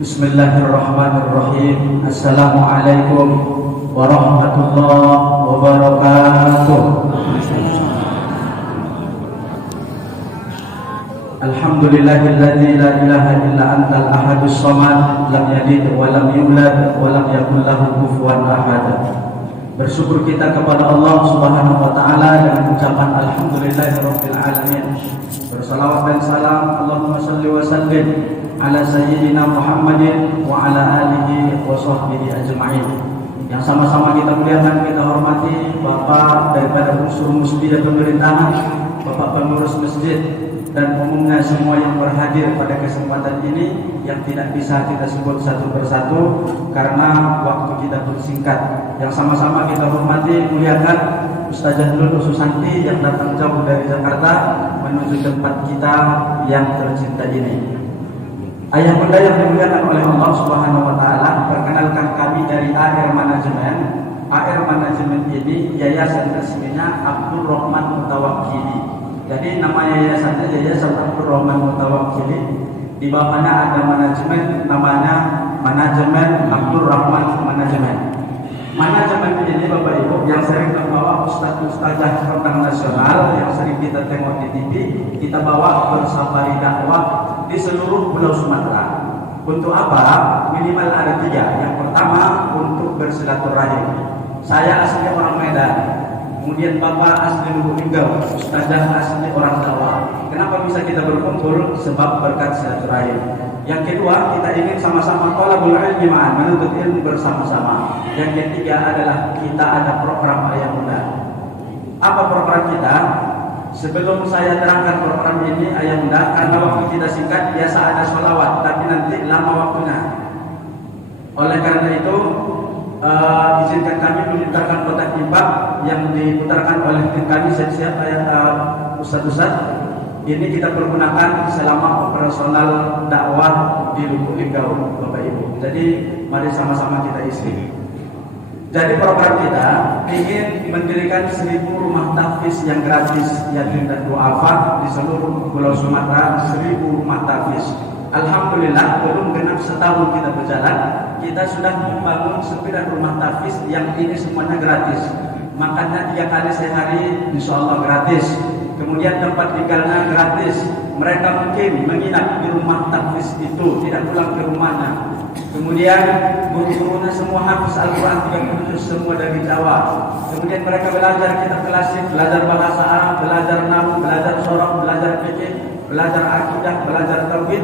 Bismillahirrahmanirrahim. Assalamualaikum warahmatullahi wabarakatuh. Alhamdulillahilladzi la ilaha illa antal ahadus samad, lam yalid wa lam yulad wa lam yakul lahu kufuwan ahad. Bersyukur kita kepada Allah Subhanahu wa taala dengan ucapan alhamdulillahirabbil alamin. Bersalawat dan salam Allahumma shalli wa sallim ala sayyidina Muhammadin wa ala alihi wa sahbihi ajma'in. Yang sama-sama kita muliakan, kita hormati Bapak daripada unsur muslidah pemerintahan, Bapak pengurus masjid, dan umumnya semua yang berhadir pada kesempatan ini yang tidak bisa kita sebut satu persatu karena waktu kita pun singkat. Yang sama-sama kita hormati, muliakan Ustazah Lulu Susanti yang datang jauh dari Jakarta menuju tempat kita yang tercinta ini. Ayah bunda yang dimuliakan oleh Allah Subhanahu wa taala, perkenalkan kami dari AR Manajemen. AR Manajemen ini yayasan resminya Abdul Rahman Mutawakkili. Jadi nama yayasannya Yayasan Abdul Rahman Mutawakkili. Di bawahnya ada manajemen, namanya Manajemen Abdul Rahman Manajemen. Manajemen ini Bapak Ibu yang sering membawa ustaz-ustazah kondang nasional yang sering kita tengok di TV, kita bawa bersafari dakwah di seluruh pulau Sumatera. Untuk apa? Minimal ada 3. Yang pertama untuk bersilaturahim. Saya asli orang Medan, kemudian Bapak asli Lubuk Linggau, ustazah asli orang Jawa. Kenapa bisa kita berkumpul? Sebab berkat silaturahim. Yang kedua, kita ingin sama-sama thalabul ilmi ma'an, menuntut ilmu bersama-sama. Yang ketiga adalah kita ada program Ayah Bunda. Apa program kita? Sebelum saya terangkan program ini Ayah Bunda, karena waktu kita singkat, biasa ada sholawat, tapi nanti lama waktunya. Oleh karena itu, izinkan kami memutarkan kotak infak yang diputarkan oleh tim kami siap-siap Ustaz-Ustaz. Ini kita pergunakan selama operasional dakwah di Lubuk Linggau, Bapak Ibu. Jadi mari sama-sama kita isi. Jadi program kita ingin mendirikan 1000 rumah tahfiz yang gratis, yatim dan duafa di seluruh Pulau Sumatera. 1000 rumah tahfiz. Alhamdulillah belum genap setahun kita berjalan, kita sudah membangun 9 rumah tahfiz yang ini semuanya gratis. Makannya 3 kali sehari, insya Allah gratis. Kemudian tempat tinggalnya gratis. Mereka mungkin menginap di rumah tahfiz itu, tidak pulang ke rumahnya. Kemudian guru-gurunya semua hafiz Al-Quran 37 semua dari Jawa. Kemudian mereka belajar kitab klasik, belajar bahasa Arab, belajar nahwu, belajar sorok, belajar fikih, belajar akidah, belajar tauhid,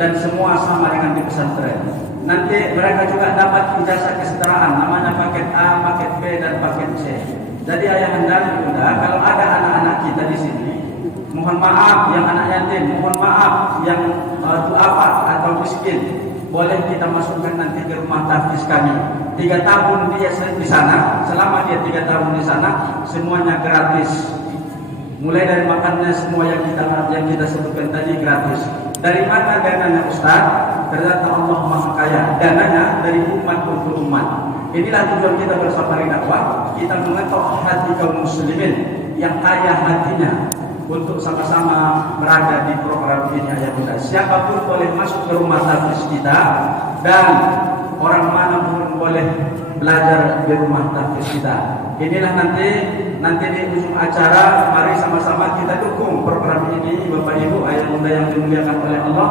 dan semua sama dengan di pesantren. Nanti mereka juga dapat ijazah kesetaraan, namanya paket A, paket B, dan paket C. Jadi ayah anda bunda, kalau ada anak-anak kita di sini, mohon maaf yang anak yatim, mohon maaf yang duafa atau miskin, boleh kita masukkan nanti ke rumah tahfiz kami. 3 tahun dia di sana, selama dia 3 tahun di sana, semuanya gratis. Mulai dari makannya semua yang kita sebutkan tadi gratis. Dari mana dananya Ustaz? Ternyata Allah Maha Kaya. Dananya dari umat untuk umat. Inilah tujuan kita bersafari dakwah. Kita mengetok hati kaum muslimin yang kaya hatinya untuk sama-sama berada di program ini Ayah Bunda. Siapapun boleh masuk ke rumah tahfiz kita dan orang mana pun boleh belajar di rumah tahfiz kita. Inilah nanti di ujung acara, mari sama-sama kita dukung program ini Bapak Ibu Ayah Bunda yang dimuliakan oleh Allah.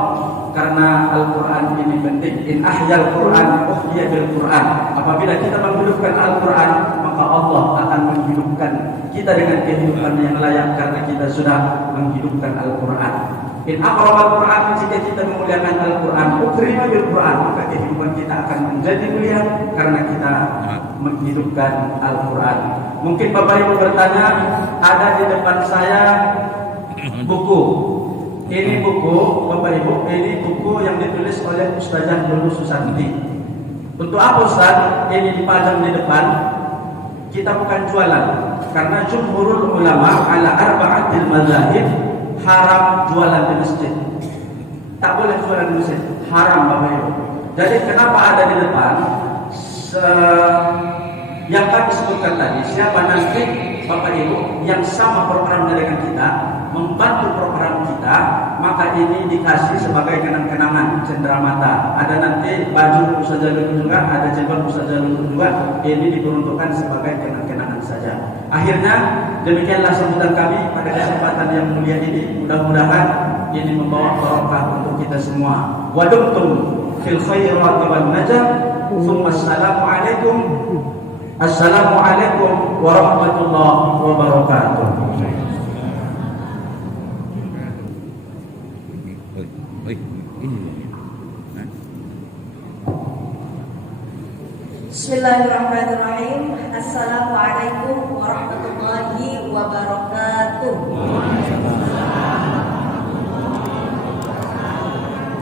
Karena Al-Quran ini penting. In ahyal Quran uhya bil Quran. Apabila kita menghidupkan Al-Quran, maka Allah akan menghidupkan kita dengan kehidupan yang layak karena kita sudah menghidupkan Al-Quran. In aqrab Al-Quran, jika kita memuliakan Al-Quran, ukrima bil Quran, maka kehidupan kita akan menjadi mulia karena kita menghidupkan Al-Quran. Mungkin Bapak Ibu bertanya, ada di depan saya buku. Ini buku, Bapak Ibu, ini buku yang ditulis oleh Ustazah Lulu Susanti. Untuk apa Ustaz? Ini dipajang di depan. Kita bukan jualan, karena jumhurul ulama ala arba'atil mazahib haram jualan di masjid. Tak boleh jualan di masjid, haram Bapak Ibu. Jadi kenapa ada di depan? Yang kami sebutkan tadi, siapa nanti Bapak Ibu yang sama programnya dengan kita, membantu program kita, maka ini dikasih sebagai kenang-kenangan. cenderamata. Ada nanti baju Ustazah Lulu juga, ada jilbab Ustazah Lulu juga. Ini diperuntukkan sebagai kenang-kenangan saja. Akhirnya demikianlah sambutan kami pada kesempatan yang mulia ini. Mudah-mudahan ini membawa barokah untuk kita semua. Wa dumtum fil khairati wan najah. Assalamualaikum warahmatullahi wabarakatuh. Bismillahirrahmanirrahim. Assalamualaikum warahmatullahi wabarakatuh.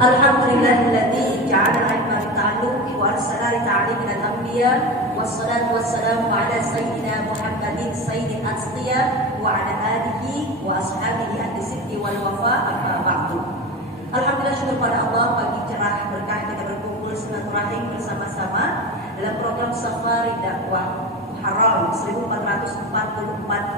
Alhamdulillahilladzi ja'ala al-ilma bita'alluq wa arsala li ta'limin al-anbiya wassalatu wassalamu ala sayyidina Muhammadin sayyidil asqiya wa ala alihi wa ashabihi al-sidqi wal wafa amma ba'du. Alhamdulillah, syukur pada Allah pagi cerah berkah kita berkumpul silaturahim bersama-sama dalam program Safari Dakwah Muharram 1444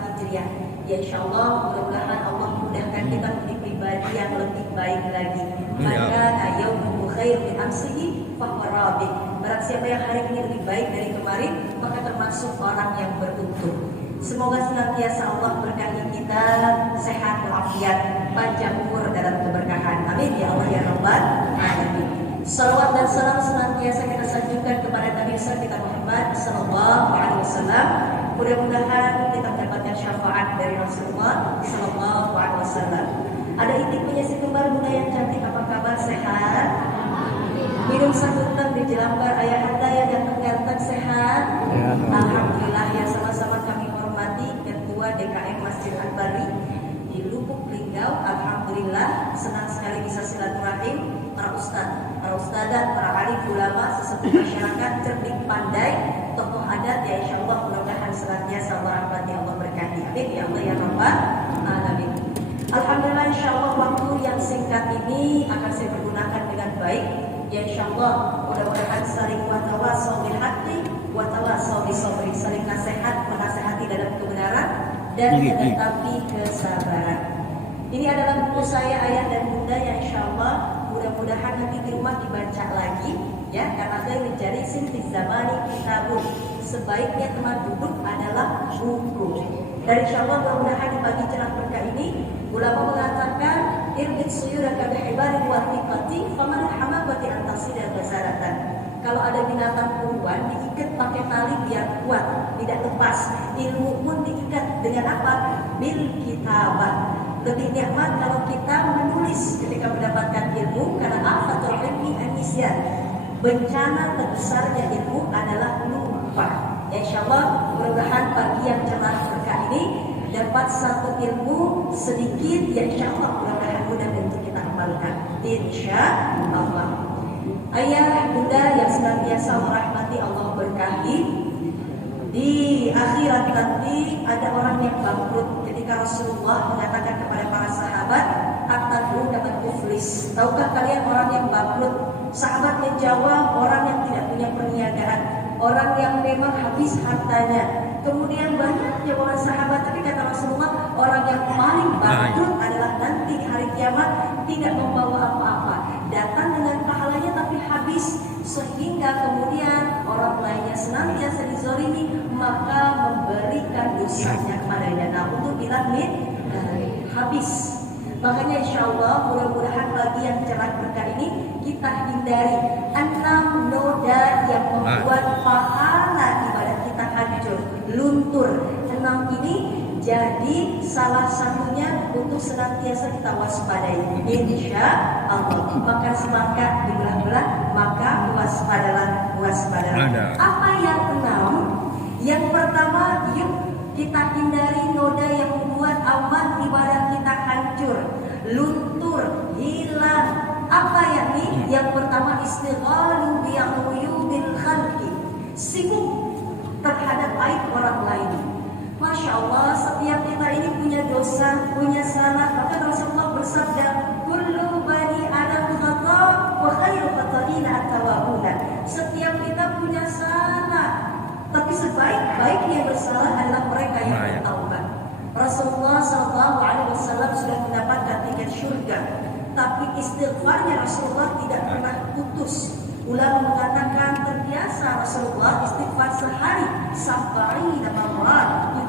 Hijriah. Ya insyaallah mudah-mudahan Allah mudahkan kita menjadi pribadi yang lebih baik lagi. Maka yaumul khair min amsihi fa huwa rabi. Barang siapa yang hari ini lebih baik dari kemarin, maka termasuk orang yang beruntung. Semoga senantiasa Allah berkahi kita sehat walafiat, panjang umur dalam keberkahan. Amin ya Allah ya Rabbal alamin. Salawat dan salam senantiasa kita sanjungkan kepada Nabi kita Muhammad sallallahu alaihi wasallam. Mudah-mudahan kita mendapatkan syafaat dari Rasulullah sallallahu alaihi wasallam. Ada itik punya si kembar bunda yang cantik, apa kabar, sehat? Minum sambutan di jelambar ayah anda yang ganteng-ganteng, sehat? Ya, alhamdulillah ya, sama-sama kami hormati Ketua DKM Masjid Al-Bari di Lubuk Linggau. Alhamdulillah senang sekali bisa silaturahim para ustaz, para ustadzah, para alim ulama, sesepuh masyarakat, cerdik, pandai, tokoh adat. Ya insyaallah mudah-mudahan senantiasa merahmati Allah berkati. Amin ya Allah ya Rabbal alamin. Alhamdulillah, insyaallah waktu yang singkat ini akan saya pergunakan dengan baik. Ya insyaallah mudah-mudahan saling watawasau bil haqqi watawasau bis sabri, saling nasihat menasihati dalam kebenaran dan menetapi kesabaran. Ini adalah buku saya ayah dan bunda yang insyaallah mudah-mudahan nanti di rumah dibaca lagi ya, karena saya menjadi sintis zamani kitabun, sebaiknya teman duduk adalah buku. Dan insyaallah mudah-mudahan di pagi cerah berkah ini ulama mengatakan irbit suyuraka bihibarin wa tiqati faman hamabati antasida basaratan. Kalau ada binatang buruan diikat pakai tali biar kuat, tidak lepas. Ilmu pun diikat dengan apa? Bil kitabah. Lebih nikmat kalau kita menulis ketika mendapatkan ilmu, karena afatul ilmi an-nisyan. Bencana terbesarnya ilmu adalah lupa. Ya insyaallah mudah-mudahan pagi yang cerah berkah ini dapat satu ilmu sedikit, ya insyaallah mudah-mudahan mudah untuk kita amalkan. Insyaallah. Ayah bunda yang senantiasa merahmati Allah berkahi, di akhirat nanti ada orang yang bangkrut. Ketika Rasulullah mengatakan kepada para sahabat, "At-tadrun dapat muflis." Tahukah kalian orang yang bangkrut? Sahabat menjawab, orang yang tidak punya perniagaan, orang yang memang habis hartanya. Kemudian banyak jawaban sahabat, tapi kata Rasulullah, orang yang paling bangkrut adalah nanti di hari kiamat tidak membawa apa-apa, datang dengan pahalanya tapi habis, sehingga kemudian orang lainnya senantiasa dizalimi, maka memberikan dosanya kepadanya. Nah, untuk bilang habis. Makanya insyaallah mudah-mudahan pagi yang cerah berkah ini kita hindari 6 noda yang membuat pahala ibadah kita hancur, luntur. 6 ini jadi salah satunya untuk senantiasa kita waspadai. Insyaallah. Makan semangka dibelah-belah, maka waspadalah. Apa yang 6? Yang pertama, yuk kita hindari noda yang membuat amal ibadah kita hancur, luntur, hilang. Apa yakni? Yang pertama, istighalu bi'uyubil khalqi, sibuk terhadap aib orang lain. Masya Allah, setiap kita ini punya dosa, punya salah. Bahkan Rasulullah bersabda, kullu bani adam khata wa khairu khata'ina at-tawwabuna. Setiap kita punya salah, tapi sebaik-baiknya bersalah adalah mereka yang bertaubat. Rasulullah SAW sudah mendapatkan tiket surga, tapi istighfarnya Rasulullah tidak pernah Ulama mengatakan terbiasa Rasulullah istighfar sehari sampai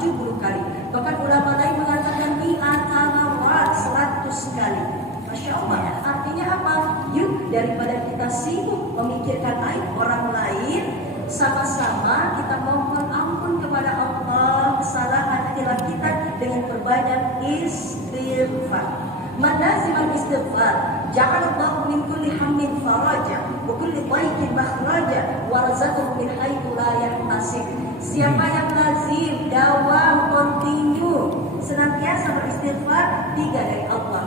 70 kali. Bahkan ulama lain mengatakan di antara 100 kali. Masya Allah. Artinya apa? Yuk, daripada kita sibuk memikirkan aib orang lain, sama-sama kita mohon ampun kepada Allah kesalahan khilaf kita dengan berbanyak istighfar. Manazimal istighfar, ja'alallahu min kulli hammin faraja wa kulli dhaiqin makhraja wa razaqahu min haitsu la yahtasib. Siapa yang lazim, dawam, continue, senantiasa beristighfar, 3 dari Allah.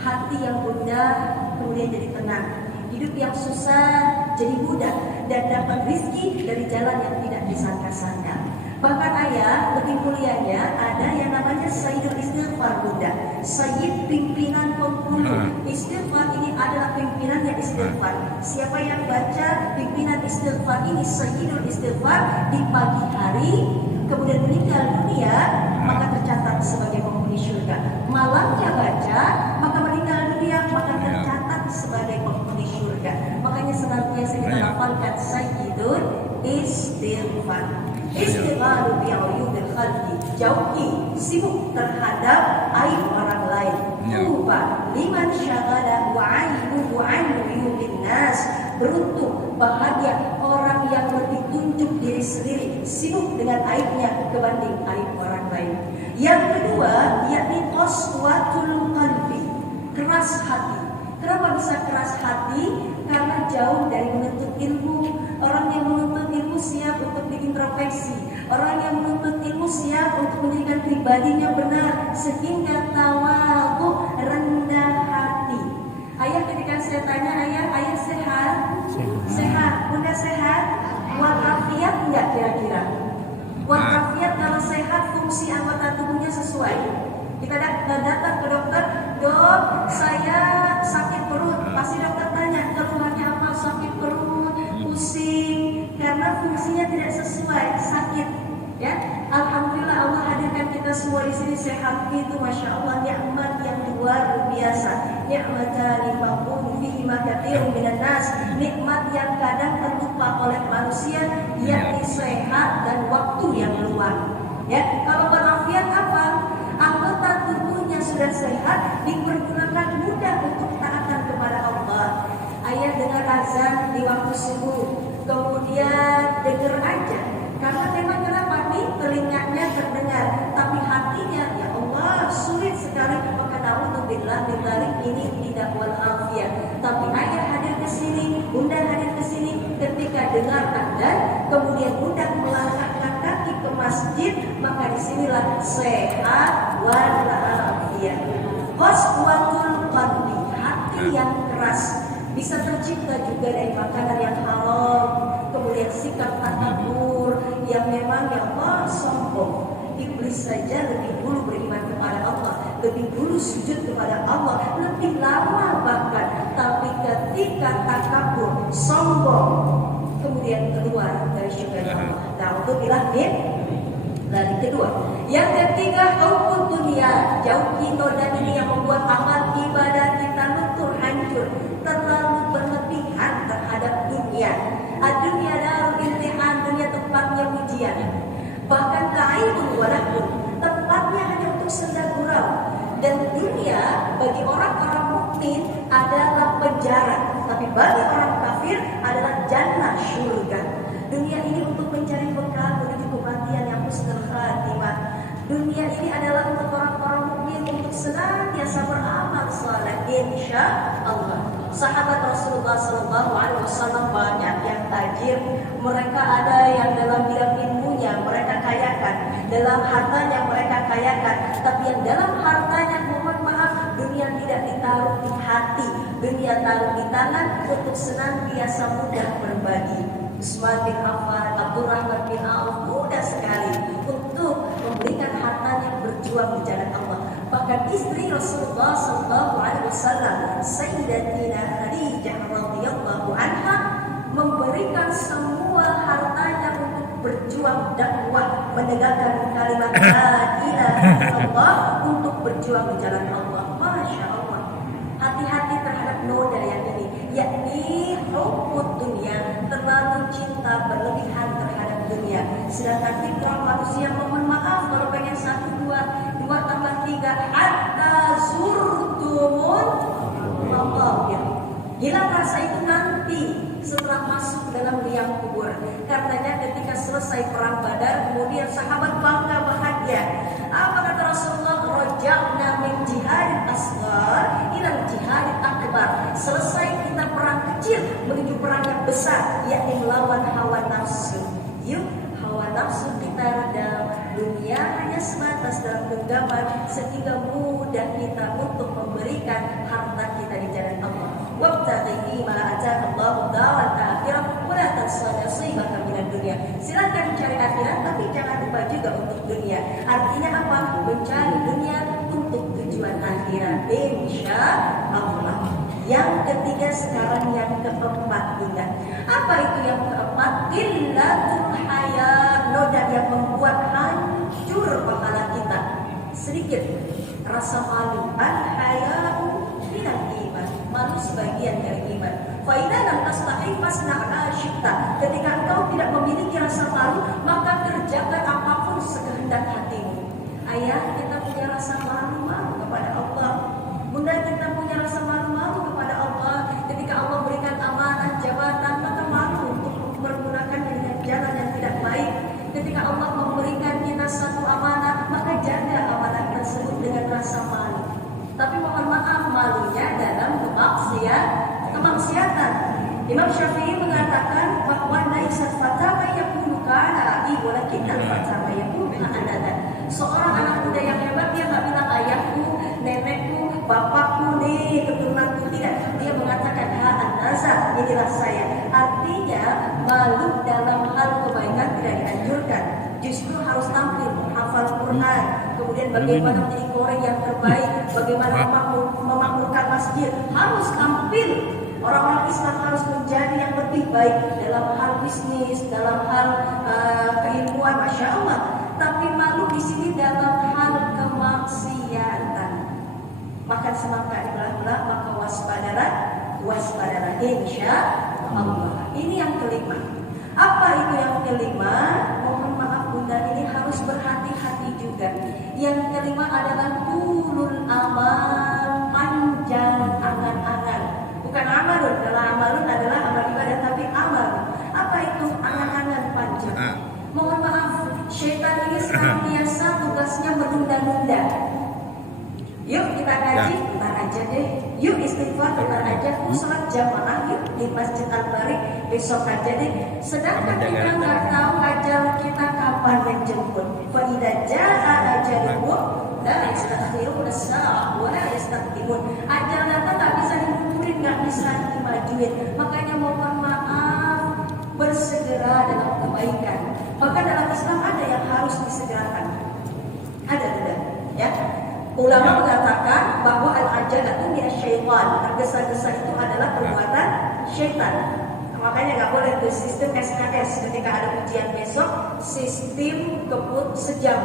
Hati yang gundah kemudian jadi tenang, hidup yang susah jadi mudah, dan dapat rizki dari jalan yang tidak disangka-sangka. Bahkan ayah lebih mulianya ada yang namanya Sayyidul Istighfar Bunda, Sayyid pimpinan penghulu. Istighfar ini adalah pimpinannya istighfar. Siapa yang baca pimpinan istighfar ini, Sayyidul Istighfar, di pagi hari kemudian meninggal dunia, maka tercatat sebagai penghuni surga. Malamnya baca, maka meninggal dunia, maka tercatat sebagai penghuni surga. Makanya senantiasa kita hafalkan Sayyidul Istighfar. Istighfaru bi'uyubil khalqi, jauhi sibuk terhadap aib orang lain. Tuba liman syaghala wa 'ainuhu 'an uyubin nas. Beruntung, bahagia orang yang lebih tunjuk diri sendiri, sibuk dengan aibnya dibanding aib orang lain. Yang kedua, yakni qaswatul qalbi, keras hati. Kenapa bisa keras hati? Karena jauh dari menuntut ilmu. Orang yang menuntut ilmu siap untuk diintrospeksi. Orang yang menuntut ilmu siap untuk menjadikan pribadinya benar, sehingga tawadhu, rendah hati. Ayah, ketika saya tanya ayah sehat? Sehat. Bunda sehat? Walafiat enggak kira-kira? Walafiat kalau sehat, fungsi anggota tubuhnya sesuai. Kita datang ke dokter, dok, saya sakit perut. Pasti dokter tanya, keluhannya apa? Sakit perut, pusing, karena fungsinya tidak sesuai, sakit. Ya, alhamdulillah Allah hadirkan kita semua di sini sehat. Itu masya Allah nikmat yang luar biasa. Nikmatani maqbul fihi ma katsirun minan nas. Nikmat yang kadang terlupa oleh manusia, yakni sehat dan waktu yang luang. Ya, kalau walafiat apa? Anggota tubuhnya sudah sehat, dipergunakan mudah untuk taatan kepada Allah. Ayah dengar azan di waktu subuh, kemudian dengar aja, karena memang kenapa nih telinganya terdengar, tapi hatinya ya Allah sulit sekali. Maka naudzubillah min dzalik, ini tidak walafiat. Tapi ayah hadir ke sini, bunda hadir ke sini, ketika dengar azan, kemudian mudah melangkahkan kaki ke masjid, maka disinilah sehat walafiat. Qaswatul qalbi, hati yang keras, bisa tercipta juga dari makanan yang halal, kemudian sikap takabur yang memang yang sombong. Iblis saja lebih dulu beriman kepada Allah, lebih dulu sujud kepada Allah, lebih lama bahkan. Tapi ketika takabur, sombong, kemudian keluar dari syurga Allah. Nah, untuk ilahin. Dari kedua, yang ketiga, hukum dunia, jauhi noda ini yang membuat amal ibadah kita luntur hancur, terlalu berlebihan terhadap dunia. Dunia darul imtihan, dunia tempatnya ujian. Bahkan kailun walahun, tempatnya hanya untuk senda gurau. Dan dunia bagi orang-orang mukmin adalah penjara, tapi bagi orang kafir adalah jannah, surga. Dunia ini untuk mencari bekal menuju kematian yang husnul khatimah. Dunia ini adalah untuk orang-orang mukmin untuk senantiasa beramal saleh, insya Allah. Sahabat Rasulullah SAW banyak yang tajir. Mereka ada yang dalam bidang ilmunya mereka kayakan, dalam hartanya mereka kayakan. Tapi yang dalam hartanya, mohon maaf, dunia tidak ditaruh di hati, dunia taruh di tangan untuk senantiasa mudah berbagi. Usman bin Affan, Abdurrahman bin Auf mudah sekali untuk memberikan hartanya berjuang di jalan Allah. Bahkan istri Rasulullah SAW, Sayyidatina Khadijah radhiyallahu anha, memberikan semua hartanya untuk berjuang dakwah, menegakkan kalimat la ilaha illallah, untuk berjuang di jalan Allah. Masya Allah. Hati-hati terhadap noda yang ini, yakni hubbud dunia, terlalu cinta berlebihan terhadap dunia. Sedangkan fitrah manusia mohon maaf kalau pengen 1, 2 tambah 3 hatta zurtumul maqabir. Hilang rasa itu nanti setelah masuk dalam liang kubur. Karenanya ketika selesai perang Badar, kemudian sahabat bangga bahagia. Apa kata Rasulullah? Raja'na min jihadil asghar ila jihadil akbar. Selesai kita perang kecil menuju perang yang besar, yakni melawan hawa nafsu. Yuk, hawa nafsu kita redam. Dunia hanya sebatas dalam genggaman sehingga mudah kita untuk memberikan harta kita di jalan Allah. Wabtaghi ma ataka Allahu daral akhirah wa la tansa nasibaka minad dunya. Silakan cari akhirat tapi jangan lupa juga untuk dunia. Artinya apa? Mencari dunia untuk tujuan akhirat insyaallah. Yang ketiga sekarang yang keempat Bunda. Apa itu yang keempat? Qillatul haya, noda yang membuat hancur pahala kita. Sedikit rasa malu. Al-haya'u minal iman. Malu sebagian dari iman. Fa idza lam tastahi fasna'a syi'ta. Ketika engkau tidak memiliki rasa malu, maka kerjakan apapun sekehendak hatimu. Ayah, kita punya rasa malu-malu kepada Allah. Bunda, kita punya rasa malu-malu kepada Allah. Ketika Allah berikan amanah jabatan, maka malu untuk menggunakannya dengan jalan yang tidak baik. Ketika Allah memberikan kita satu amanah, maka jaga amanah tersebut dengan rasa malu. Tapi mohon maaf, malunya dalam kemaksiatan. Imam Syafi'i mengatakan bahwa laisat fatama yakunu kana abi walakin al-fatama yakunu anadan. Seorang anak muda yang hebat dia enggak bilang ayahku, nenekku, bapakku nih, keturunanku, tidak. Dia mengatakan an-nazar, inilah saya. Artinya malu dalam hal kebaikan tidak dianjurkan. Justru harus tampil, hafal Quran, kemudian bagaimana menjadi koreng yang terbaik, bagaimana memakmurkan masjid, harus tampil. Orang-orang Islam harus menjadi yang lebih baik dalam hal bisnis, dalam hal keilmuan, masya Allah. Tapi malu di sini dalam hal kemaksiatan. Makan semangka di belah-belah, maka waspadalah, insya Allah. Ini yang kelima. Apa itu yang kelima? Mohon maaf Bunda, ini harus berhati-hati juga. Yang kelima adalah tulul amal, panjang angan-angan. Bukan amalun, kalau amalun adalah amal ibadah, tapi amal. Apa itu angan-angan panjang? Mohon maaf, syaitan ini senantiasa tugasnya menunda-nunda. Yuk kita ngaji, ntar aja deh. Yuk istighfar, ntar aja. Sholat jamaah yuk di Masjid Al-Barik, besok aja deh. Sedangkan kita nggak tahu ajal kita kapan menjemput. Fa idza jaa ajaluhum la yastakhiruna as-sa'a wa la yastaqdimun. Ajal datang nggak bisa dimundurin, nggak bisa dimajuin. Makanya mohon maaf, bersegera dalam kebaikan. Maka dalam Islam ada yang harus disegerakan. Ada tidak? Ya. Ulama mengatakan bahwa al-ajalatu minasyaitan. Tergesa-gesa itu adalah perbuatan syaitan. Makanya nggak boleh tuh sistem SKS ketika ada ujian besok, sistem kebut sejam.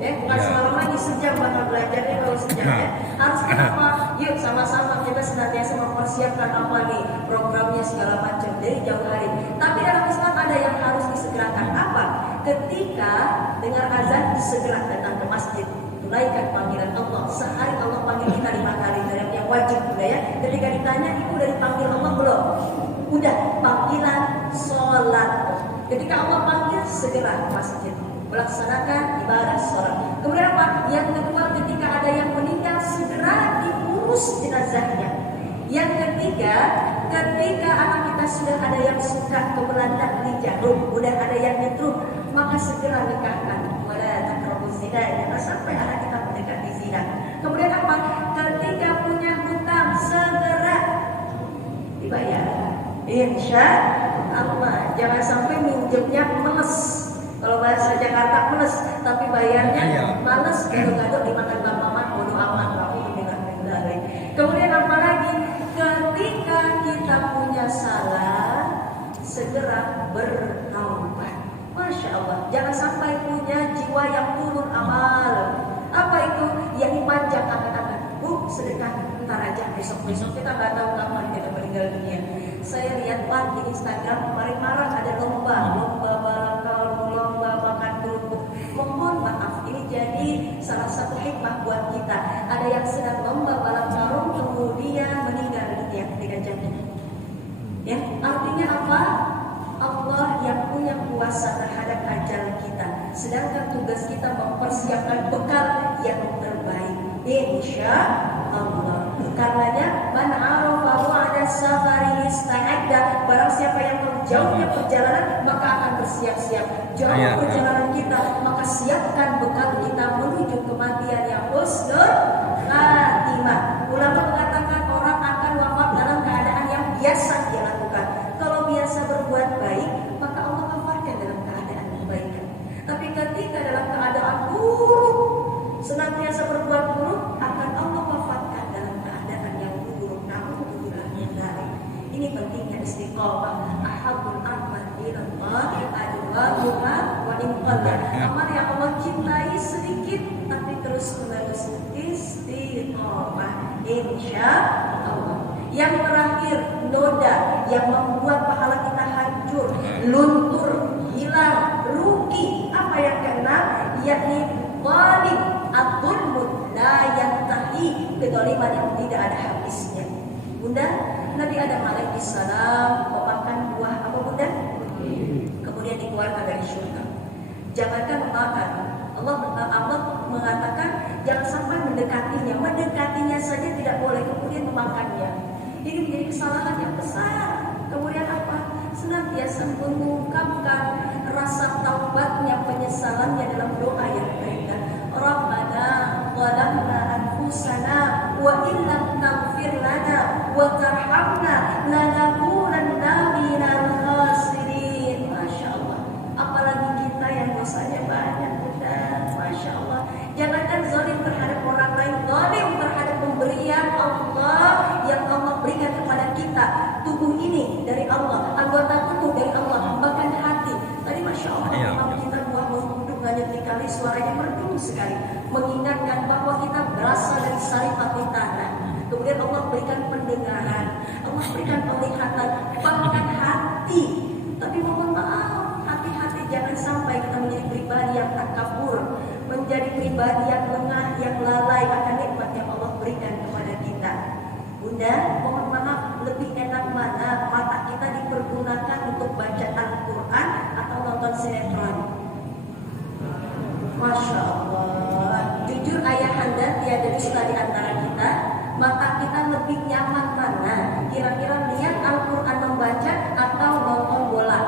Ya, bukan semalam lagi sejam bakal belajarnya kalau sejam ya. Harus apa? Yuk sama-sama kita senantiasa mempersiapkan apa nih programnya segala macam dari jauh hari. Tapi dalam Islam ada yang harus disegerakan. Apa? Ketika dengar azan segera datang ke masjid. Tunaikan panggilan Allah. Sehari Allah panggil kita 5 kali dari yang wajib udah ya. Ketika ditanya ibu udah dipanggil Allah belum? Udah, panggilan sholat. Ketika Allah panggil segera ke masjid melaksanakan ibadah sholat. Kemudian apa? Yang kedua, ketika ada yang meninggal segera diurus jenazahnya. Yang ketiga, ketika anak kita sudah ada yang suka kebelandak di jarum, udah ada yang nyetrum, maka segera nikahkan. Jangan sampai anak kita mendekati zina. Kemudian apa? Ketika punya hutang segera dibayar. Insya Allah. Jangan sampai minjemnya meles. Kalau bahasa Jakarta meles, tapi bayarnya males. Gado-gado dimakan bang mamat, bodoh amat. Kemudian apa lagi? Ketika kita punya salah, segera bertaubat. Masya Allah, jangan sampai punya jiwa yang turun amal. Apa itu? Yang panjang angan-angan. Sedekah, ntar aja besok-besok kita nggak tahu kapan kita meninggal dunia. Saya lihat Pak di Instagram kemarin marak ada lomba balap karung, lomba makan kerupuk. Mohon maaf, ini jadi salah satu hikmah buat kita. Ada yang sedang lomba balap karung kemudian meninggal gitu ya dengan jantung. Ya, artinya apa? Allah yang punya kuasa terhadap ajal kita. Sedangkan tugas kita mempersiapkan bekal yang terbaik. Insya Allah. Karenanya man arafa wa'da safari ista'adda. Barang siapa yang jauhnya perjalanan maka akan bersiap-siap. Jauh perjalanan kita maka siapkan bekal kita menuju kematian yang husnul khatimah. Ulama mengatakan orang akan wafat dalam keadaan yang biasa dia lakukan. Kalau biasa berbuat baik maka Allah wafatkan dalam keadaan kebaikan. Tapi ketika dalam keadaan buruk senantiasa berbuat buruk akan Allah wafatkan dalam keadaan yang buruk. Naudzubillah min dzalik. Ini pentingnya istiqomah. Ahabbul a'mal ilallah adwamuha wa in qalla. Amal yang Allah cintai sedikit tapi terus menerus istiqomah. Insya Allah. Yang terakhir, noda yang membuat pahala kita hancur, luntur, hilang, rugi. Apa yang keenam? Yakni zalim. At-dhulmu la yantahi, kezaliman yang tidak ada habisnya. Bunda, Nabi Adam alaihissalam memakan buah apa bunda? Kemudian dikeluarkan dari surga. Jangankan memakan, Allah mengatakan jangan sampai mendekatinya saja tidak boleh, kemudian memakannya. Ini menjadi kesalahan yang besar. Kemudian apa? Senantiasa mengungkapkan rasa taubatnya, penyesalannya dalam doa yang baik. Rabbana zalamna anfusana wa illam taghfir lana wa tarhamna lanakunanna minal khasirin. Masya Allah. Apalagi kita yang dosanya banyak, Bunda. Masya Allah. Jangankan zalim terhadap orang lain, zalim terhadap pemberian Allah yang Allah berikan kepada kita. Tubuh ini dari Allah, anggota tubuh dari Allah, bahkan hati. Tadi Masya Allah, kita buah duduk banyak kali suaranya merdu sekali, mengingatkan bahwa kita berasal dari saripati tanah. Kemudian Allah berikan pendengaran, Allah berikan penglihatan, bahkan hati. Tapi mohon maaf, hati-hati jangan sampai kita menjadi pribadi yang takabur, menjadi pribadi yang lengah, yang lalai akan nikmat yang Allah berikan kepada kita. Bunda, mohon maaf, lebih enak mana mata kita dipergunakan untuk baca Al-Quran atau nonton sinetron? Masya Allah. Jujur ayahanda tiada dusta di antara kita. Mata kita lebih nyaman mana? Kira-kira lihat Al-Quran membaca atau nonton bola?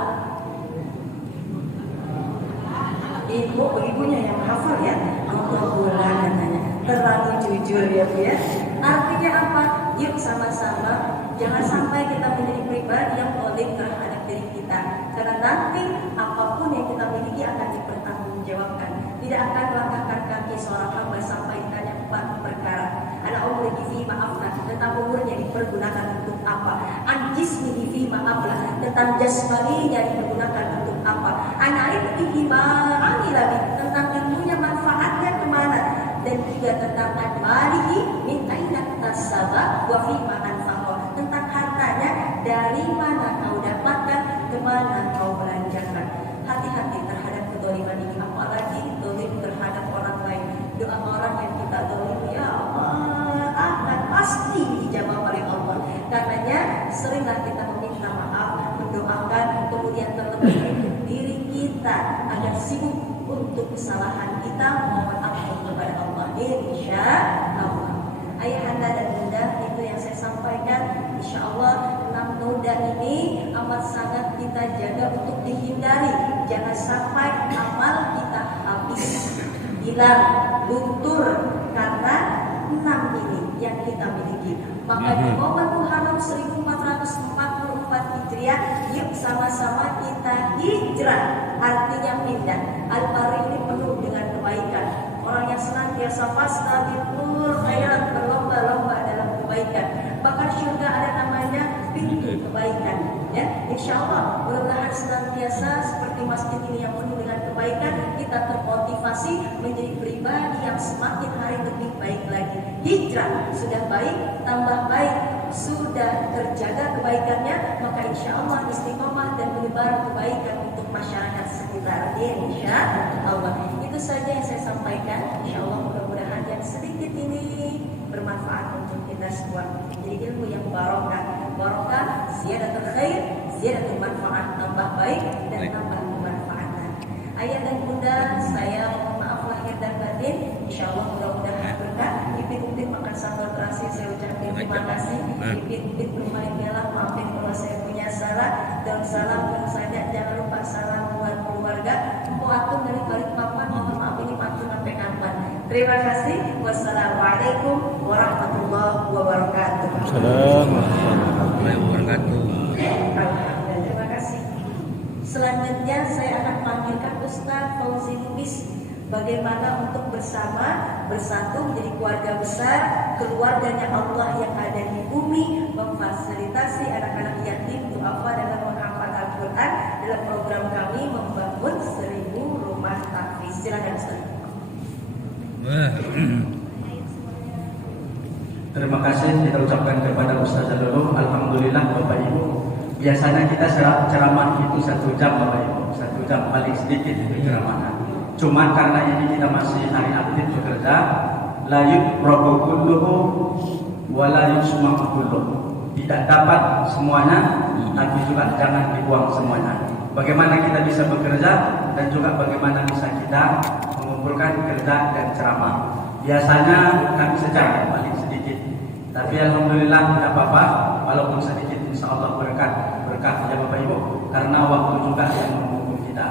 Ibunya yang hafal ya, nonton bola katanya. Terlalu jujur ya Bu ya. Artinya apa? Yuk sama-sama jangan sampai kita menjadi pribadi yang zalim terhadap diri kita. Karena nanti apapun yang kita miliki akan dipertanggungjawabkan. Tidak akan melangkahkan kaki seorang hamba sampai ditanya 4 perkara. Ana umrihi fi ma'afna, tentang umurnya dipergunakan untuk apa? An jismihi fi ma'afna, tentang jasmaninya dipergunakan untuk apa? Ana ilmihi ma'amila, tentang ilmunya manfaatnya kemana? Dan juga tentang an-malihi min aina tasaba wa fi ma anfaqa, tentang hartanya dari mana kau dapatkan, kemana kau belanjakan. Hati-hati terhadap kezaliman ini, apalagi zalim terhadap orang lain. Doa orang yang kita zalim, ya Allah, akan pasti dijawab oleh Allah. Karenanya seringlah kita meminta maaf, mendoakan, kemudian terlebih diri kita agar sibuk untuk kesalahan kita, mohon ampun kepada Allah. Insya Allah. Ayahanda dan bunda, itu yang saya sampaikan. Insya Allah 6 noda ini amat sangat kita jaga untuk dihindari. Jangan sampai amal kita habis, hilang, luntur karena 6 ini yang kita miliki. Maka di Ramadan Muharram 1444 Hijriah, yuk sama-sama kita hijrah. Artinya pindah. Al-Bari ini penuh dengan kebaikan. Orang yang senantiasa fastabiqul khairat, berlomba-lomba dalam kebaikan. Bahkan surga ada namanya pintu kebaikan. Ya, insya Allah mudah-mudahan senantiasa seperti masjid ini yang penuh dengan kebaikan, kita termotivasi menjadi pribadi yang semakin hari lebih baik lagi. Hijrah sudah baik, tambah baik. sudah terjaga kebaikannya, maka insya Allah istiqomah dan menyebar kebaikan untuk masyarakat sekitar dia, insya Allah. Itu saja yang saya sampaikan. Insya Allah mudah-mudahan yang sedikit ini bermanfaat untuk kita semua. Jadi ilmu yang barokah, ziyadatul khair, ziyadatul manfaat, tambah baik dan tambah kemanfaatan. Ayah dan bunda, saya mohon maaf lahir dan batin. Insya Allah mudah-mudahan berkah. Ipin-ipin makan sambal terasi, saya ucapkan terima kasih. Ipin-ipin bermain galah, maafin kalau saya punya salah. Dan salam yang saja, jangan lupa salam buat keluarga. Muatun dari Balikpapan, mohon maaf ini pantun sampai kapan. Terima kasih. Wassalamualaikum warahmatullahi wabarakatuh. Assalamualaikum warahmatullahi Alhamdulillah, terima kasih. Selanjutnya saya akan panggilkan Ustaz Fauzi Lubis. Bagaimana untuk bersama, bersatu menjadi keluarga besar, keluarganya Allah yang ada di bumi, memfasilitasi anak-anak yatim duafa dalam menghafal Al-Quran dalam program kami membangun 1000 rumah tahfiz. Silakan Ustaz. Terima kasih kita ucapkan kepada Ustaz Jalul. Alhamdulillah Bapak Ibu. Biasanya kita ceramah itu 1 jam Bapak Ibu, 1 jam paling sedikit itu ceramahnya. Cuman karena ini kita masih hari aktif bekerja, la yuqrabu kulluhu wa la yusma'u kulluhu. Tidak dapat semuanya, tapi juga jangan dibuang semuanya. Bagaimana kita bisa bekerja dan juga bagaimana bisa kita mengumpulkan kerja dan ceramah. Biasanya kami secara paling sedikit, tapi alhamdulillah tidak apa-apa, walaupun sedikit insya Allah berkat ya Bapak Ibu, karena waktu juga yang mendukung kita.